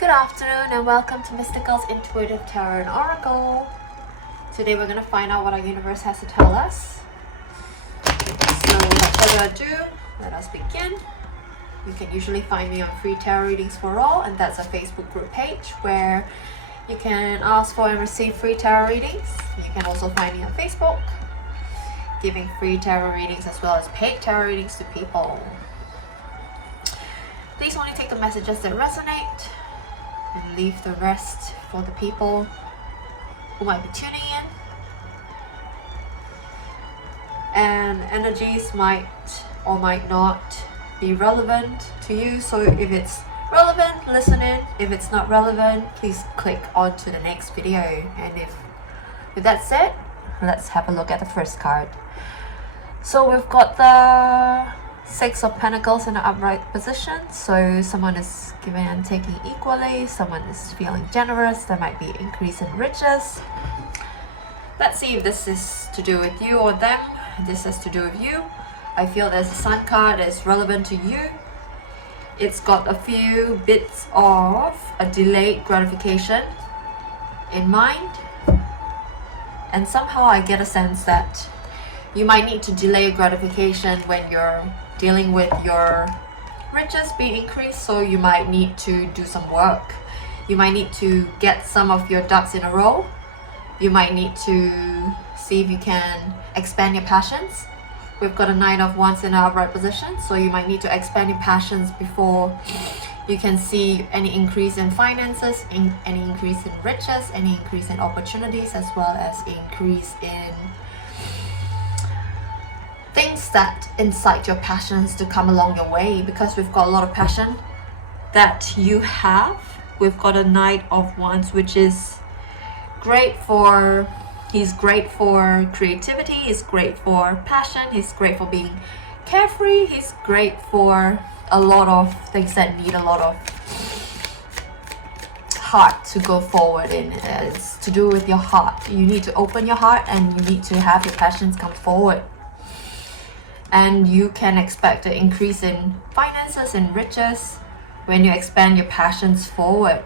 Good afternoon and welcome to Mystical's Intuitive Tarot and Oracle. Today we're going to find out what our universe has to tell us. So without further ado, let us begin. You can usually find me on Free Tarot Readings for All, and that's a Facebook group page where you can ask for and receive free tarot readings. You can also find me on Facebook, giving free tarot readings as well as paid tarot readings to people. Please only take the messages that resonate and leave the rest for the people who might be tuning in. And energies might or might not be relevant to you, so if it's relevant, listen in. If it's not relevant, please click on to the next video. And with that said, let's have a look at the first card. So we've got the Six of Pentacles in an upright position, so someone is giving and taking equally, someone is feeling generous, there might be increase in riches. Let's see if this is to do with you or them. This is to do with you. I feel there's a Sun card that is relevant to you. It's got a few bits of a delayed gratification in mind, and somehow I get a sense that you might need to delay gratification when you're dealing with your riches being increased, so you might need to do some work. You might need to get some of your ducks in a row. You might need to see if you can expand your passions. We've got a Nine of Wands in an upright position, so you might need to expand your passions before you can see any increase in finances, any increase in riches, any increase in opportunities, as well as increase in things that incite your passions to come along your way, because we've got a lot of passion that you have. We've got a Knight of Wands, which is great for, he's great for creativity, he's great for passion, he's great for being carefree, he's great for a lot of things that need a lot of heart to go forward in. It's to do with your heart. You need to open your heart and you need to have your passions come forward. And you can expect an increase in finances and riches when you expand your passions forward.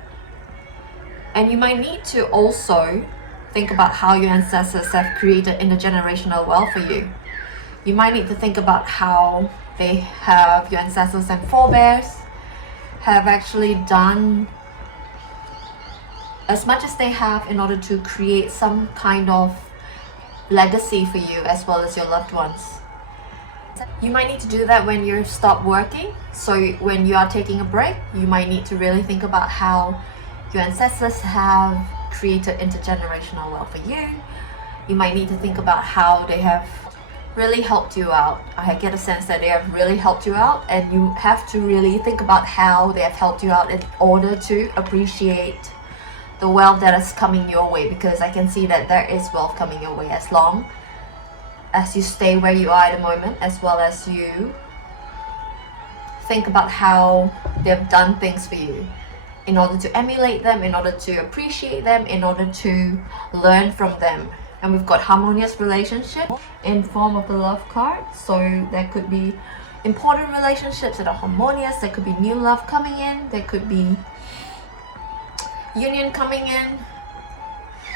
And you might need to also think about how your ancestors have created intergenerational wealth for you. You might need to think about how they have, your ancestors and forebears have actually done as much as they have in order to create some kind of legacy for you as well as your loved ones. You might need to do that when you stop working. So when you are taking a break, you might need to really think about how your ancestors have created intergenerational wealth for you. You might need to think about how they have really helped you out. I get a sense that they have really helped you out, and you have to really think about how they have helped you out in order to appreciate the wealth that is coming your way, because I can see that there is wealth coming your way as long as you stay where you are at the moment, as well as you think about how they've done things for you in order to emulate them, in order to appreciate them, in order to learn from them. And we've got harmonious relationship in form of the Love card. So there could be important relationships that are harmonious. There could be new love coming in. There could be union coming in.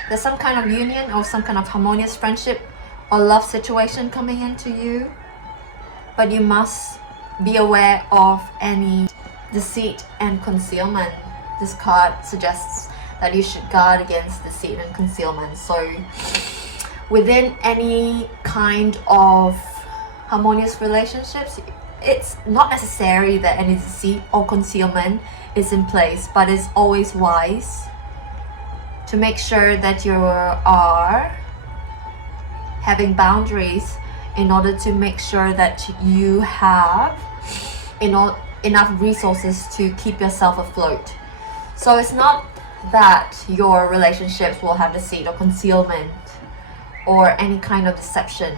There's some kind of union or some kind of harmonious friendship or love situation coming into you, but you must be aware of any deceit and concealment. This card suggests that you should guard against deceit and concealment. So within any kind of harmonious relationships, it's not necessary that any deceit or concealment is in place, but it's always wise to make sure that you are having boundaries in order to make sure that you have enough resources to keep yourself afloat. So it's not that your relationships will have deceit or concealment or any kind of deception.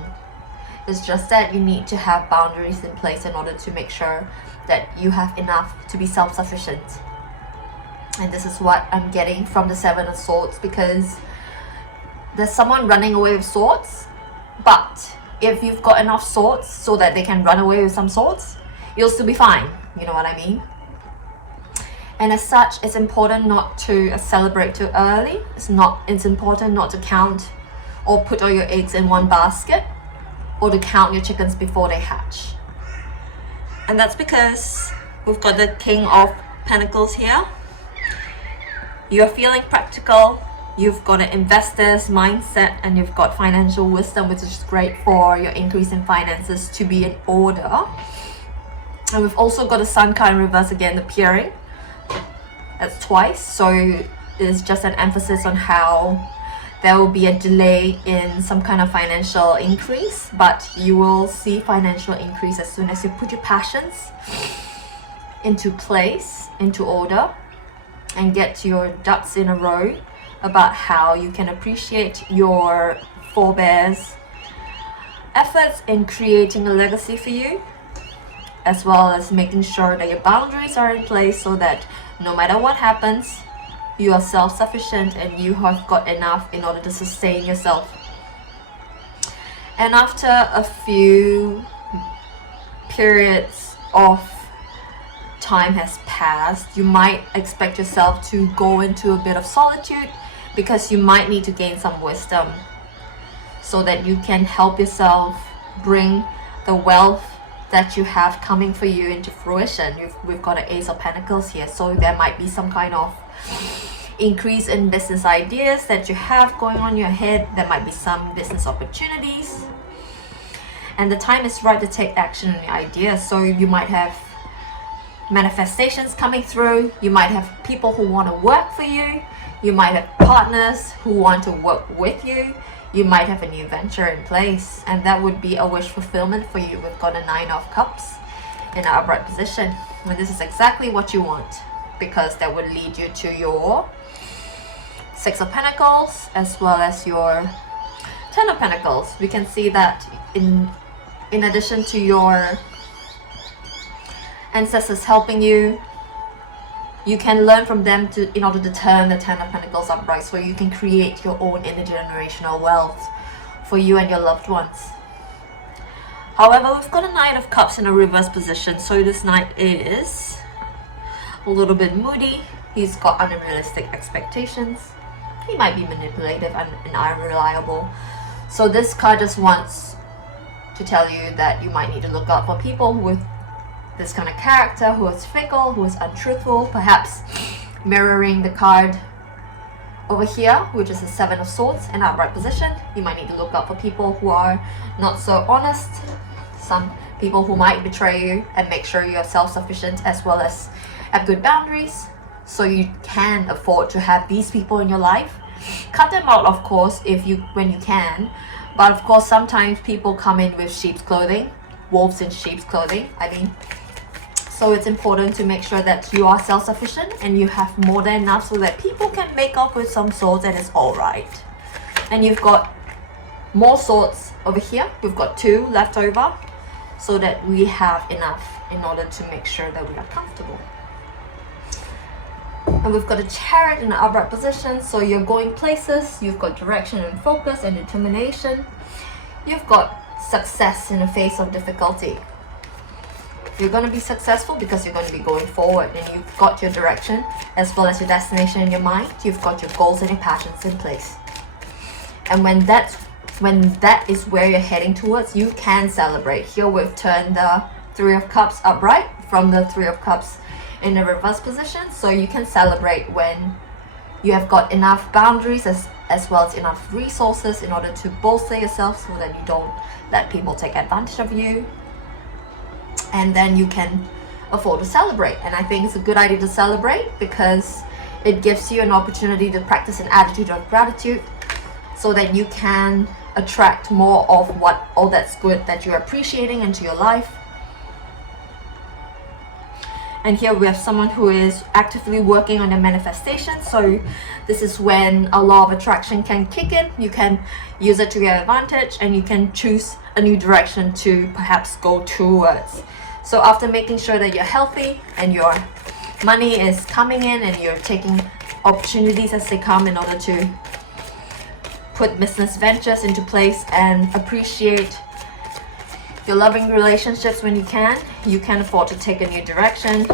It's just that you need to have boundaries in place in order to make sure that you have enough to be self-sufficient. And this is what I'm getting from the Seven of Swords, because there's someone running away with swords, but if you've got enough swords so that they can run away with some swords, you'll still be fine. You know what I mean? And as such, it's important not to celebrate too early. It's important not to count or put all your eggs in one basket, or to count your chickens before they hatch. And that's because we've got the King of Pentacles here. You're feeling practical, you've got an investor's mindset, and you've got financial wisdom, which is great for your increase in finances to be in order. And we've also got the Sun card in reverse again appearing. That's twice, so it's just an emphasis on how there will be a delay in some kind of financial increase, but you will see financial increase as soon as you put your passions into place, into order, and get your ducks in a row about how you can appreciate your forebears' efforts in creating a legacy for you, as well as making sure that your boundaries are in place so that no matter what happens, you are self-sufficient and you have got enough in order to sustain yourself. And after a few periods of time has passed, you might expect yourself to go into a bit of solitude, because you might need to gain some wisdom so that you can help yourself bring the wealth that you have coming for you into fruition. We've got an Ace of Pentacles here, so there might be some kind of increase in business ideas that you have going on in your head. There might be some business opportunities, and the time is right to take action on your ideas. So you might have manifestations coming through, you might have people who want to work for you, you might have partners who want to work with you, you might have a new venture in place, and that would be a wish fulfillment for you. We've got a Nine of Cups in our upright position, and this is exactly what you want, because that would lead you to your Six of Pentacles as well as your Ten of Pentacles. We can see that in addition to your ancestors helping you, you can learn from them in order to turn the Ten of Pentacles upright, so you can create your own intergenerational wealth for you and your loved ones. However, we've got a Knight of Cups in a reverse position, so this knight is a little bit moody. He's got unrealistic expectations. He might be manipulative and unreliable. So this card just wants to tell you that you might need to look out for people with this kind of character, who is fickle, who is untruthful, perhaps mirroring the card over here, which is the Seven of Swords in upright position. You might need to look out for people who are not so honest, some people who might betray you, and make sure you're self-sufficient as well as have good boundaries, so you can afford to have these people in your life. Cut them out, of course, when you can, but of course sometimes people come in with sheep's clothing, wolves in sheep's clothing, so it's important to make sure that you are self-sufficient and you have more than enough so that people can make up with some swords and it's alright. And you've got more swords over here. We've got 2 left over, so that we have enough in order to make sure that we are comfortable. And we've got a Chariot in an upright position, so you're going places. You've got direction and focus and determination. You've got success in the face of difficulty. You're going to be successful because you're going to be going forward, and you've got your direction as well as your destination in your mind. You've got your goals and your passions in place. And when that is where you're heading towards, you can celebrate. Here we've turned the Three of Cups upright from the Three of Cups in the reverse position, so you can celebrate when you have got enough boundaries as well as enough resources in order to bolster yourself, so that you don't let people take advantage of you, and then you can afford to celebrate. And I think it's a good idea to celebrate because it gives you an opportunity to practice an attitude of gratitude, so that you can attract more of all that's good that you're appreciating into your life. And here we have someone who is actively working on their manifestation. So this is when a law of attraction can kick in. You can use it to your advantage, and you can choose a new direction to perhaps go towards. So after making sure that you're healthy and your money is coming in and you're taking opportunities as they come in order to put business ventures into place and appreciate your loving relationships when you can afford to take a new direction.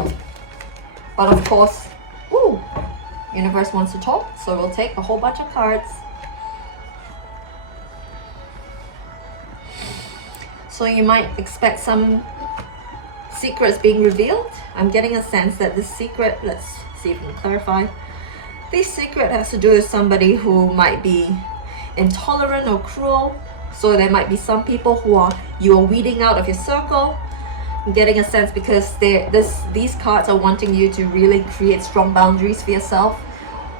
But of course, Universe wants to talk, so we'll take a whole bunch of cards. So you might expect some secrets being revealed. I'm getting a sense that this secret, let's see if we can clarify. This secret has to do with somebody who might be intolerant or cruel. So there might be some people who you are weeding out of your circle. I'm getting a sense because these cards are wanting you to really create strong boundaries for yourself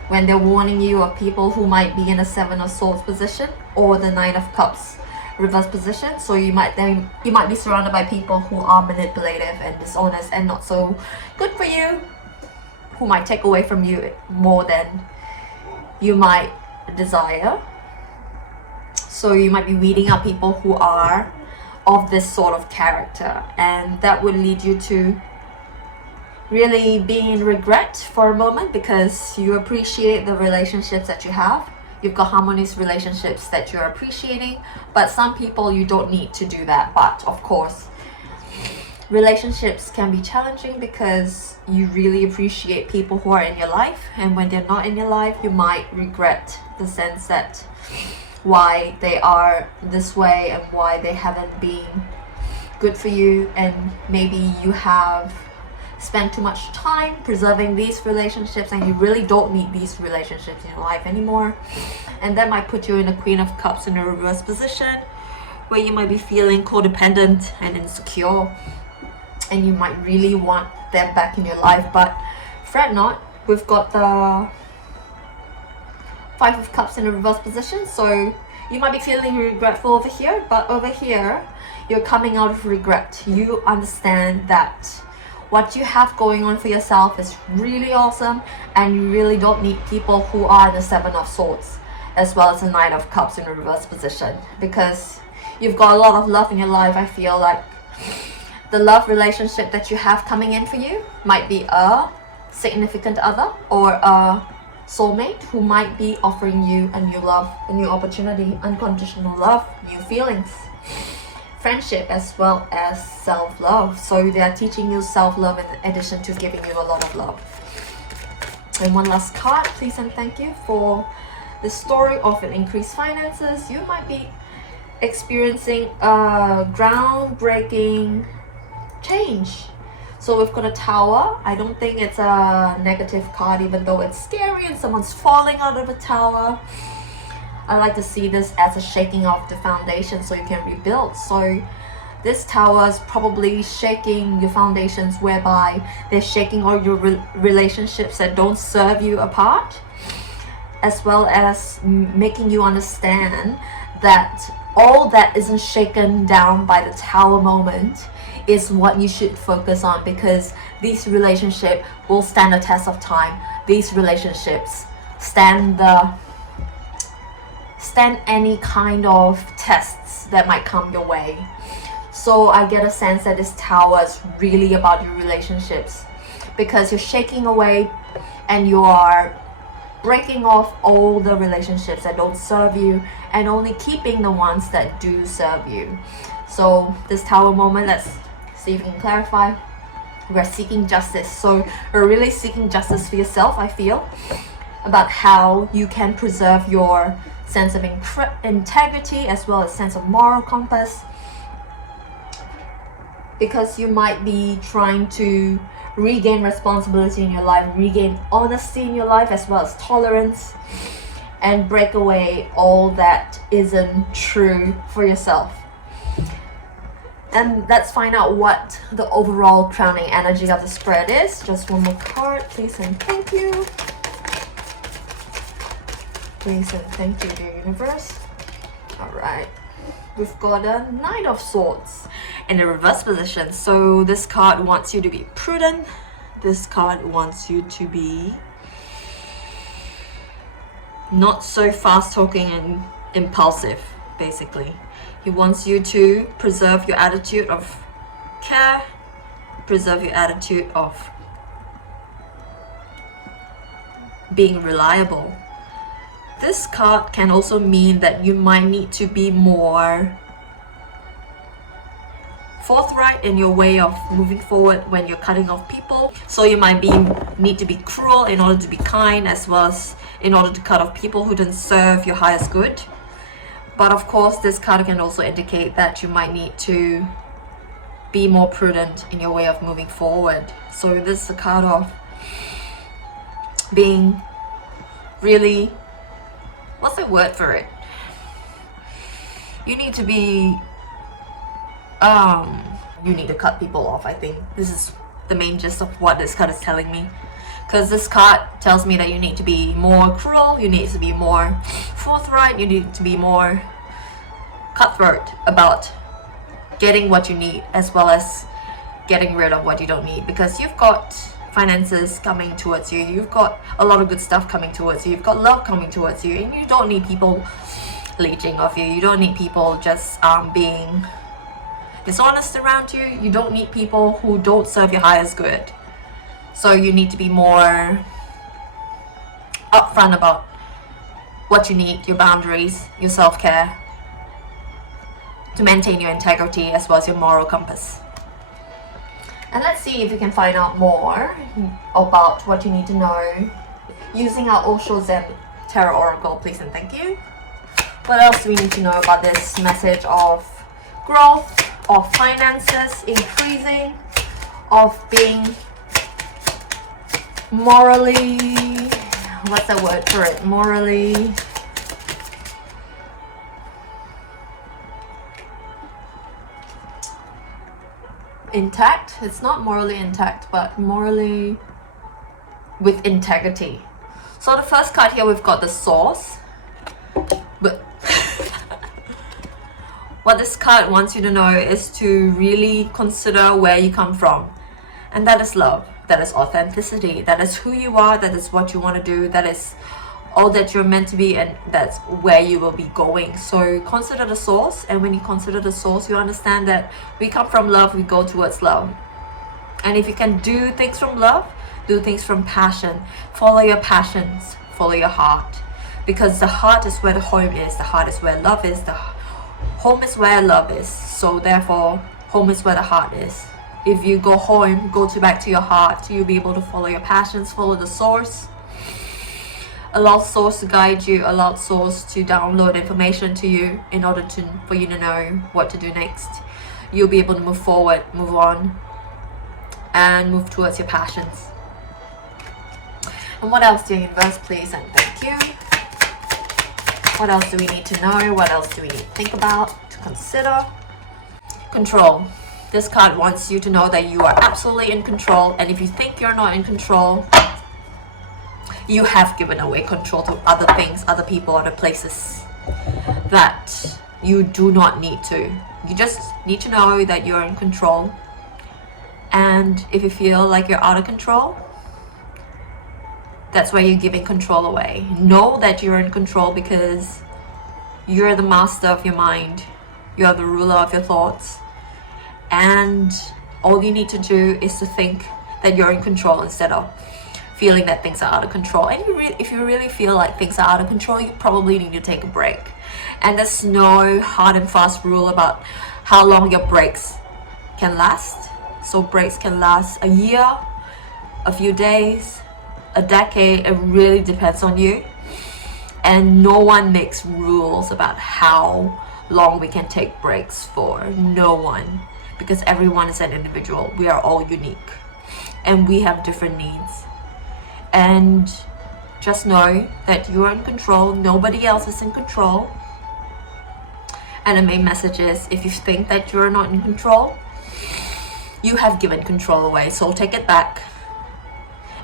when they're warning you of people who might be in a Seven of Swords position or the Nine of Cups reverse position. So you might be surrounded by people who are manipulative and dishonest and not so good for you, who might take away from you more than you might desire. So you might be weeding out people who are of this sort of character, and that would lead you to really be in regret for a moment because you appreciate the relationships that you have. You've got harmonious relationships that you're appreciating, but some people you don't need to do that. But of course, relationships can be challenging because you really appreciate people who are in your life, and when they're not in your life, you might regret the sense that why they are this way and why they haven't been good for you, and maybe you have spent too much time preserving these relationships and you really don't need these relationships in your life anymore, and that might put you in a Queen of Cups in a reverse position where you might be feeling codependent and insecure and you might really want them back in your life. But fret not, we've got the Five of Cups in a reverse position, so you might be feeling regretful over here, but over here you're coming out of regret. You understand that what you have going on for yourself is really awesome, and you really don't need people who are the Seven of Swords as well as the Nine of Cups in a reverse position, because you've got a lot of love in your life. I feel like the love relationship that you have coming in for you might be a significant other or a soulmate who might be offering you a new love, a new opportunity, unconditional love, new feelings, friendship, as well as self-love. So they are teaching you self-love in addition to giving you a lot of love. And one last card, please and thank you, for the story of an increased finances. You might be experiencing a groundbreaking change. So we've got a Tower. I don't think it's a negative card, even though it's scary and someone's falling out of a tower. I like to see this as a shaking of the foundation so you can rebuild. So this Tower is probably shaking your foundations, whereby they're shaking all your relationships that don't serve you apart, as well as making you understand that all that isn't shaken down by the Tower moment is what you should focus on, because these relationships will stand the test of time. These relationships stand any kind of tests that might come your way. So I get a sense that this Tower is really about your relationships, because you're shaking away and you are breaking off all the relationships that don't serve you and only keeping the ones that do serve you. So this Tower moment, let's see if we can clarify. We're seeking justice. So we're really seeking justice for yourself, I feel, about how you can preserve your sense of integrity as well as sense of moral compass, because you might be trying to regain responsibility in your life, regain honesty in your life, as well as tolerance, and break away all that isn't true for yourself. And let's find out what the overall crowning energy of the spread is. Just one more card, please and thank you. Please and thank you, dear universe. Alright, we've got a Knight of Swords in a reverse position. So this card wants you to be prudent. This card wants you to be not so fast talking and impulsive, basically. He wants you to preserve your attitude of care, preserve your attitude of being reliable. This card can also mean that you might need to be more forthright in your way of moving forward when you're cutting off people. So you might be need to be cruel in order to be kind, as well as in order to cut off people who don't serve your highest good. But of course, this card can also indicate that you might need to be more prudent in your way of moving forward. So this is a card of being really, what's the word for it? You need to be, you need to cut people off. I think this is the main gist of what this card is telling me. Because this card tells me that you need to be more cruel, you need to be more forthright, you need to be more cutthroat about getting what you need, as well as getting rid of what you don't need. Because you've got finances coming towards you, you've got a lot of good stuff coming towards you, you've got love coming towards you, and you don't need people leeching off you. You don't need people just being dishonest around you. You don't need people who don't serve your highest good. So you need to be more upfront about what you need, your boundaries, your self-care, to maintain your integrity as well as your moral compass. And let's see if we can find out more about what you need to know using our Osho Zen Tarot Oracle, please and thank you. What else do we need to know about this message of growth, of finances increasing, of being morally, what's the word for it? Morally intact. It's not morally intact, but morally with integrity. So the first card here, we've got the Source. But what this card wants you to know is to really consider where you come from, and that is love, that is authenticity, that is who you are, that is what you want to do, that is all that you're meant to be, and that's where you will be going. So consider the source, and when you consider the source, you understand that we come from love, we go towards love. And if you can do things from love, do things from passion, follow your passions, follow your heart, because the heart is where the home is, the heart is where love is, the home is where love is. So therefore, home is where the heart is. If you go home, back to your heart, you'll be able to follow your passions, follow the source. Allow source to guide you, allow source to download information to you in order for you to know what to do next. You'll be able to move forward, move on, and move towards your passions. And what else, dear universe, please and thank you. What else do we need to know? What else do we need to think about, to consider? Control. This card wants you to know that you are absolutely in control, and if you think you're not in control, you have given away control to other things, other people, other places that you do not need to. You just need to know that you're in control. And if you feel like you're out of control, that's why you're giving control away. Know that you're in control because you're the master of your mind. You're the ruler of your thoughts. And all you need to do is to think that you're in control instead of feeling that things are out of control. And if you really feel like things are out of control, you probably need to take a break. And there's no hard and fast rule about how long your breaks can last. So breaks can last a year, a few days, a decade. It really depends on you. And no one makes rules about how long we can take breaks for. No one. Because everyone is an individual. We are all unique. And we have different needs. And just know that you're in control. Nobody else is in control. And the main message is, if you think that you're not in control, you have given control away. So take it back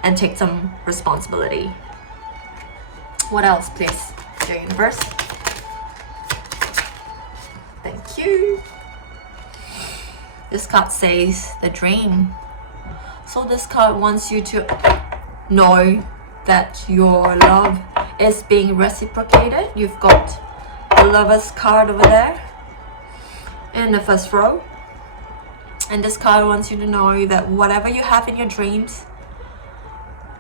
and take some responsibility. What else, please, dear universe? Thank you. This card says the dream. So this card wants you to know that your love is being reciprocated. You've got the Lover's card over there in the first row. And this card wants you to know that whatever you have in your dreams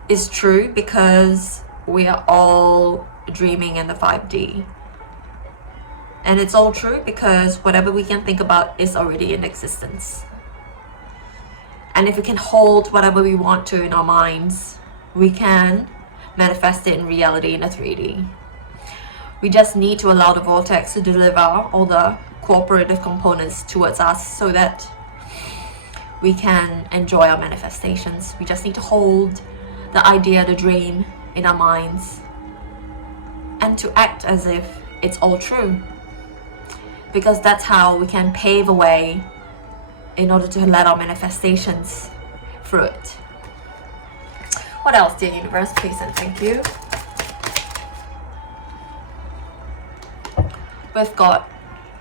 is true, because we are all dreaming in the 5D. And it's all true because whatever we can think about is already in existence. And if we can hold whatever we want to in our minds, we can manifest it in reality in a 3D. We just need to allow the vortex to deliver all the cooperative components towards us so that we can enjoy our manifestations. We just need to hold the idea, the dream in our minds and to act as if it's all true, because that's how we can pave a way in order to let our manifestations through it. What else, dear universe? Please and thank you. We've got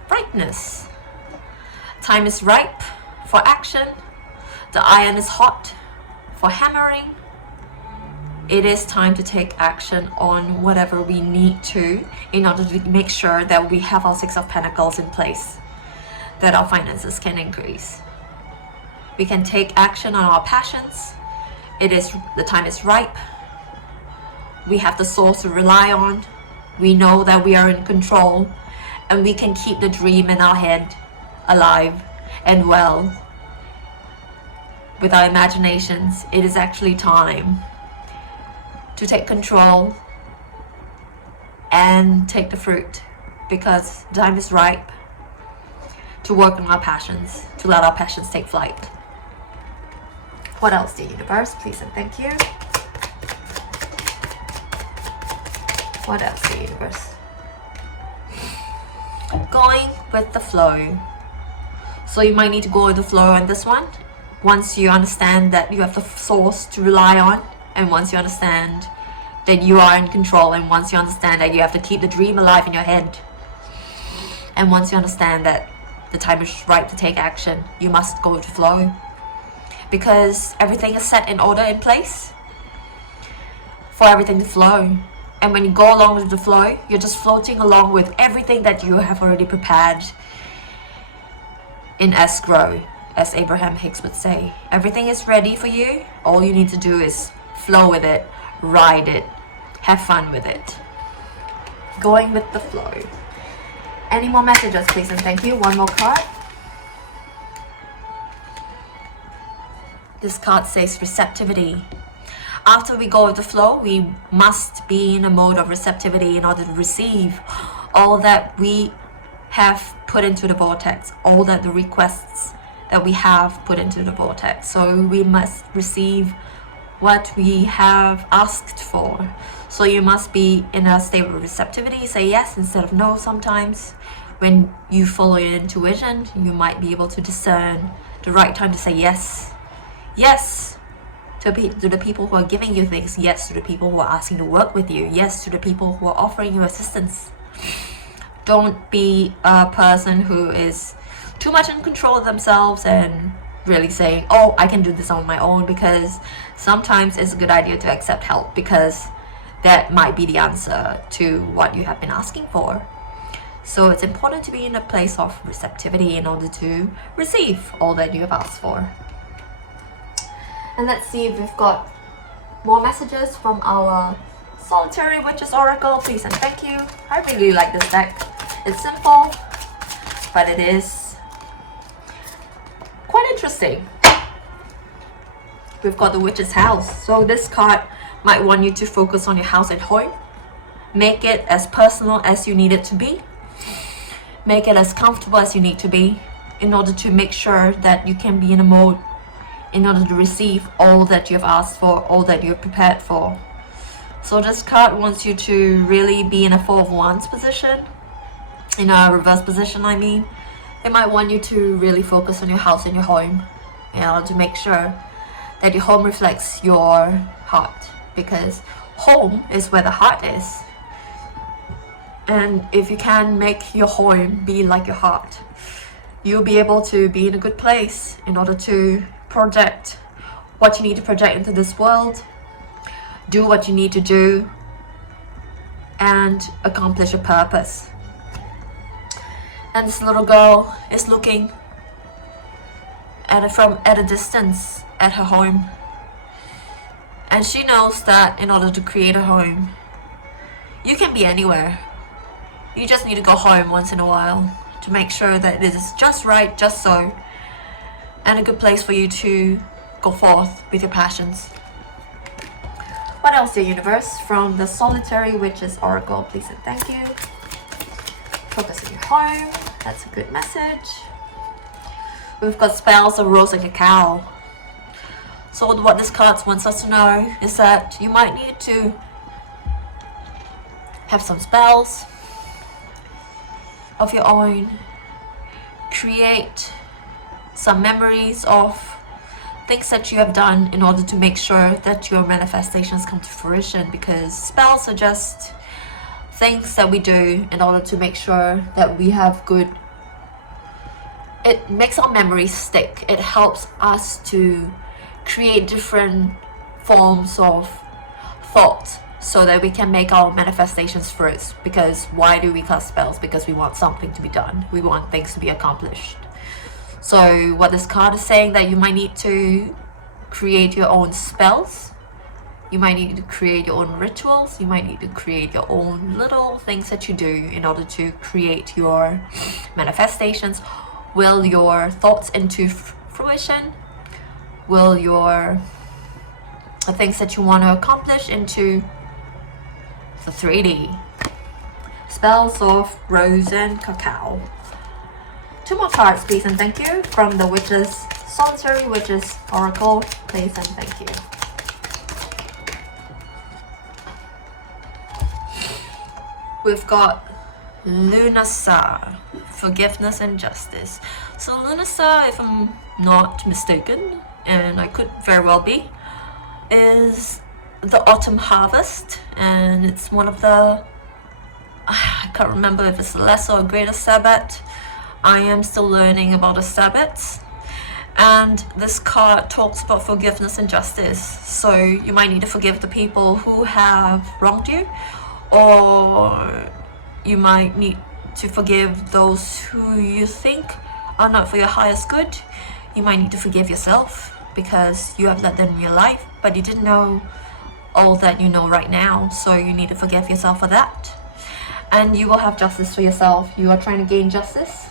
brightness. Time is ripe for action. The iron is hot for hammering. It is time to take action on whatever we need to in order to make sure that we have our Six of Pentacles in place, that our finances can increase. We can take action on our passions. The time is ripe. We have the source to rely on. We know that we are in control, and we can keep the dream in our head alive and well. With our imaginations, it is actually time to take control and take the fruit, because time is ripe to work on our passions, to let our passions take flight. What else, dear universe? Please and thank you. What else, dear universe? Going with the flow. So you might need to go with the flow on this one. Once you understand that you have the source to rely on, and once you understand that you are in control, and once you understand that you have to keep the dream alive in your head, and once you understand that the time is right to take action, you must go with the flow, because everything is set in order, in place for everything to flow. And when you go along with the flow, you're just floating along with everything that you have already prepared in escrow, as Abraham Hicks would say. Everything is ready for you. All you need to do is flow with it, ride it, have fun with it. Going with the flow. Any more messages, please and thank you. One more card. This card says receptivity. After we go with the flow, we must be in a mode of receptivity in order to receive all that we have put into the vortex, all that the requests that we have put into the vortex. So we must receive what we have asked for. So you must be in a state of receptivity. Say yes instead of no sometimes. When you follow your intuition, you might be able to discern the right time to say yes. Yes to the people who are giving you things. Yes to the people who are asking to work with you. Yes to the people who are offering you assistance. Don't be a person who is too much in control of themselves and really saying, oh, I can do this on my own, because sometimes it's a good idea to accept help, because that might be the answer to what you have been asking for. So it's important to be in a place of receptivity in order to receive all that you have asked for. And let's see if we've got more messages from our Solitary Witches Oracle. Please and thank you. I really like this deck. It's simple, but it is quite interesting. We've got the Witch's House. So this card might want you to focus on your house and home. Make it as personal as you need it to be. Make it as comfortable as you need to be, in order to make sure that you can be in a mode in order to receive all that you have asked for, all that you have prepared for. So this card wants you to really be in a Four of Wands position, in a reverse position I mean. It might want you to really focus on your house and your home in order to make sure that your home reflects your heart, because home is where the heart is. And if you can make your home be like your heart, you'll be able to be in a good place in order to project what you need to project into this world, do what you need to do, and accomplish a purpose. And this little girl is looking at a distance at her home, and she knows that in order to create a home, you can be anywhere. You just need to go home once in a while to make sure that it is just right, just so, and a good place for you to go forth with your passions. what else, dear universe? From the Solitary Witches Oracle, please and thank you. Focus on your home. That's a good message. We've got spells of Rose and Cacao. So what this card wants us to know is that you might need to have some spells of your own. Create some memories of things that you have done in order to make sure that your manifestations come to fruition, because spells are just things that we do in order to make sure that we have good. It makes our memories stick. It helps us to create different forms of thought so that we can make our manifestations first. Because why do we cast spells? Because we want something to be done. We want things to be accomplished. So what this card is saying, that you might need to create your own spells. You might need to create your own rituals. You might need to create your own little things that you do in order to create your manifestations. Will your thoughts into fruition? Will the things that you want to accomplish into the 3D? Spells of Rose and Cacao. 2 more cards, please and thank you. From the Witches, Solitary Witches Oracle, please and thank you. We've got Lunasa, Forgiveness and Justice. So Lunasa, if I'm not mistaken, and I could very well be, is the autumn harvest, and it's one of the, I can't remember if it's the lesser or greater Sabbath. I am still learning about the Sabbats, and this card talks about forgiveness and justice. So you might need to forgive the people who have wronged you, or you might need to forgive those who you think are not for your highest good. You might need to forgive yourself because you have let them in your life, but you didn't know all that you know right now, so you need to forgive yourself for that. And you will have justice for yourself. You are trying to gain justice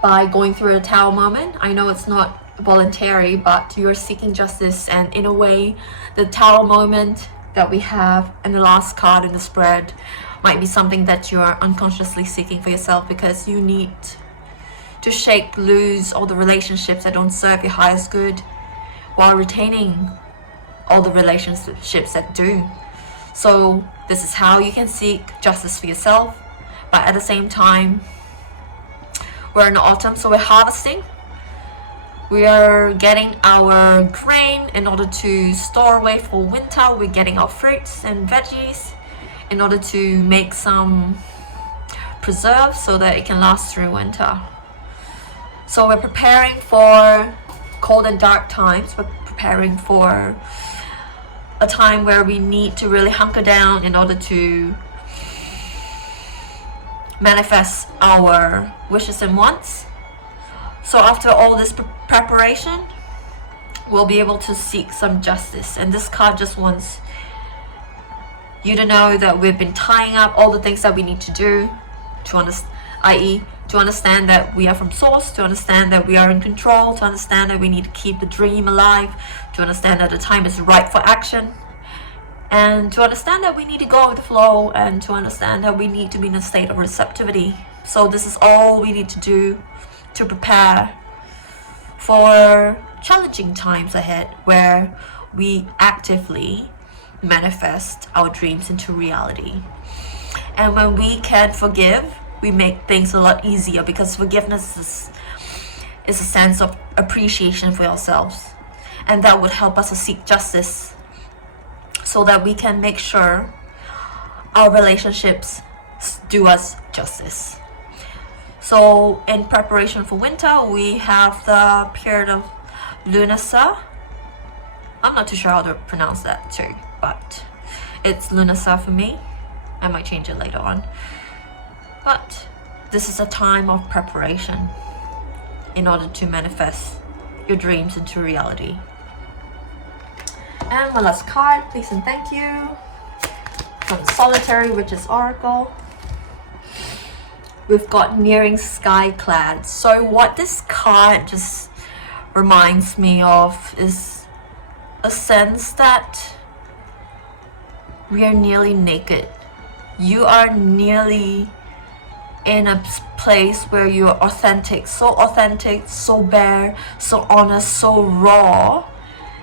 by going through a Tower moment. I know it's not voluntary, but you're seeking justice, and in a way, the Tower moment that we have in the last card in the spread might be something that you are unconsciously seeking for yourself, because you need to shake loose all the relationships that don't serve your highest good while retaining all the relationships that do. So this is how you can seek justice for yourself, but at the same time, we're in autumn, so we're harvesting. We are getting our grain in order to store away for winter. We're getting our fruits and veggies in order to make some preserves so that it can last through winter. So we're preparing for cold and dark times. We're preparing for a time where we need to really hunker down in order to manifest our wishes and wants. So after all this preparation, we'll be able to seek some justice. And this card just wants you to know that we've been tying up all the things that we need to do to understand, i.e. to understand that we are from source, to understand that we are in control, to understand that we need to keep the dream alive, to understand that the time is right for action, and to understand that we need to go with the flow, and to understand that we need to be in a state of receptivity. So this is all we need to do to prepare for challenging times ahead, where we actively manifest our dreams into reality. And when we can forgive, we make things a lot easier, because forgiveness is a sense of appreciation for ourselves, and that would help us to seek justice so that we can make sure our relationships do us justice. So in preparation for winter, we have the period of Lunasa. I'm not too sure how to pronounce that too, but it's Lunasa for me. I might change it later on. But this is a time of preparation in order to manifest your dreams into reality. And my last card, please and thank you. From Solitary Witches Oracle. We've got Nearing Skyclad. So what this card just reminds me of is a sense that we are nearly naked. You are nearly in a place where you're authentic, so bare, so honest, so raw,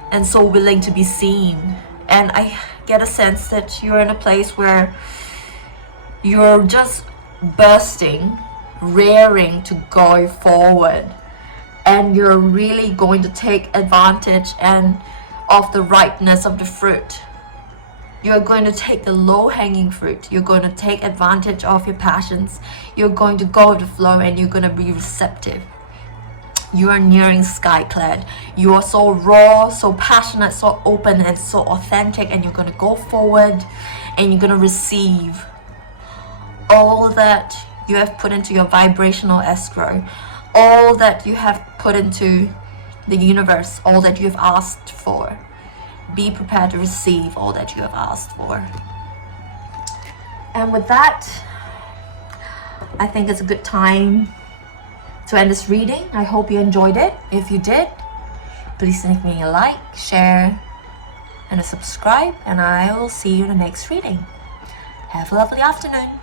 and so willing to be seen. And I get a sense that you're in a place where you're just bursting, raring to go forward, and you're really going to take advantage and of the ripeness of the fruit. You're going to take the low-hanging fruit. You're going to take advantage of your passions. You're going to go with the flow, and you're going to be receptive. You are nearing sky-clad. You are so raw, so passionate, so open, and so authentic, and you're going to go forward, and you're going to receive all that you have put into your vibrational escrow, all that you have put into the universe, all that you have asked for. Be prepared to receive all that you have asked for. And with that, I think it's a good time to end this reading. I hope you enjoyed it. If you did, please leave me a like, share, and a subscribe, and I will see you in the next reading. Have a lovely afternoon.